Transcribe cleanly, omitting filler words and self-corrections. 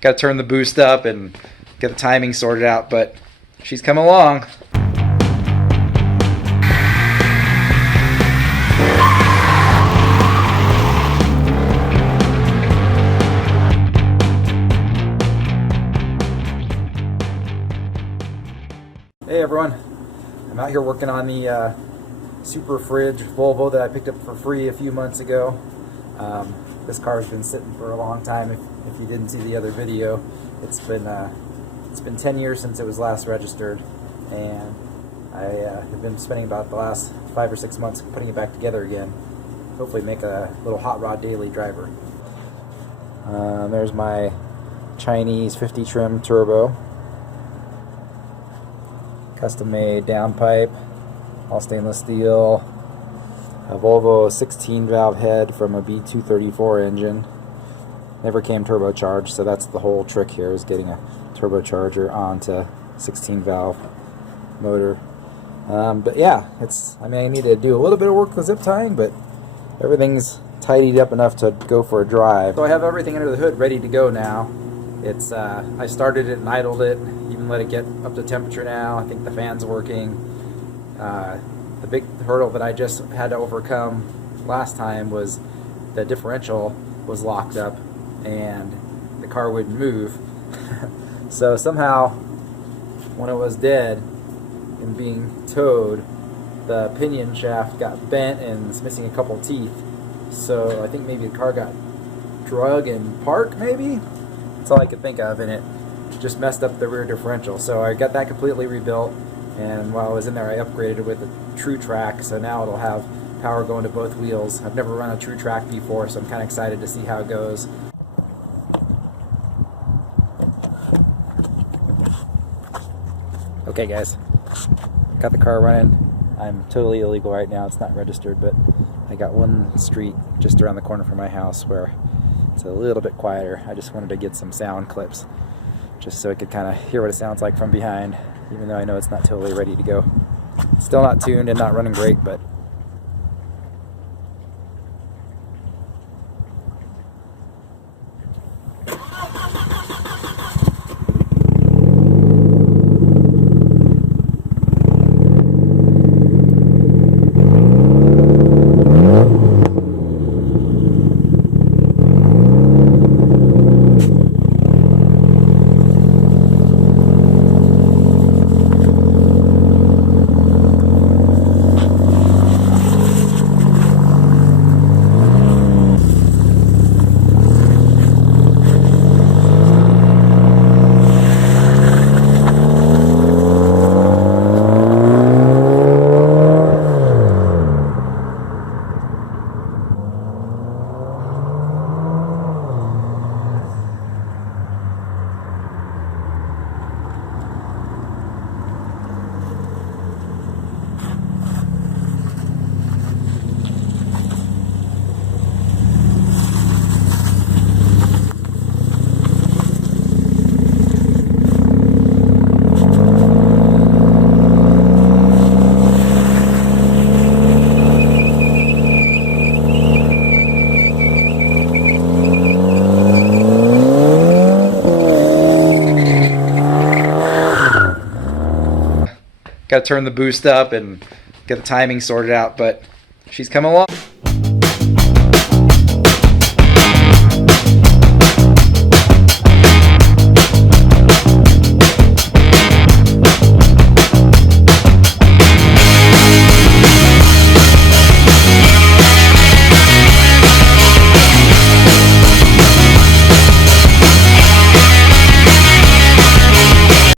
Got to turn the boost up and get the timing sorted out, but she's coming along. Hey everyone, I'm out here working on the Superfridge Volvo that I picked up for free a few months ago. This car has been sitting for a long time. If you didn't see the other video, it's been 10 years since it was last registered, and I have been spending about the last 5 or 6 months putting it back together again. Hopefully make a little hot rod daily driver. There's my Chinese 50 trim turbo. Custom made downpipe, all stainless steel, a Volvo 16 valve head from a B234 engine. Never came turbocharged, so that's the whole trick here, is getting a turbocharger onto 16 valve motor. But yeah, I need to do a little bit of work with zip tying, but everything's tidied up enough to go for a drive. So I have everything under the hood ready to go now. I started it and idled it, even let it get up to temperature now. I think the fan's working. The big hurdle that I just had to overcome last time was the differential was locked up and the car wouldn't move. So somehow, when it was dead and being towed, the pinion shaft got bent and it's missing a couple teeth. So I think maybe the car got drug in park, maybe? That's all I could think of, and it just messed up the rear differential. So I got that completely rebuilt, and while I was in there I upgraded it with a true track, so now it'll have power going to both wheels. I've never run a true track before, so I'm kind of excited to see how it goes. Okay guys, got the car running. I'm totally illegal right now, it's not registered, but I got one street just around the corner from my house where it's a little bit quieter. I just wanted to get some sound clips just so I could kind of hear what it sounds like from behind, even though I know it's not totally ready to go. Still not tuned and not running great, but got to turn the boost up and get the timing sorted out, but she's coming along.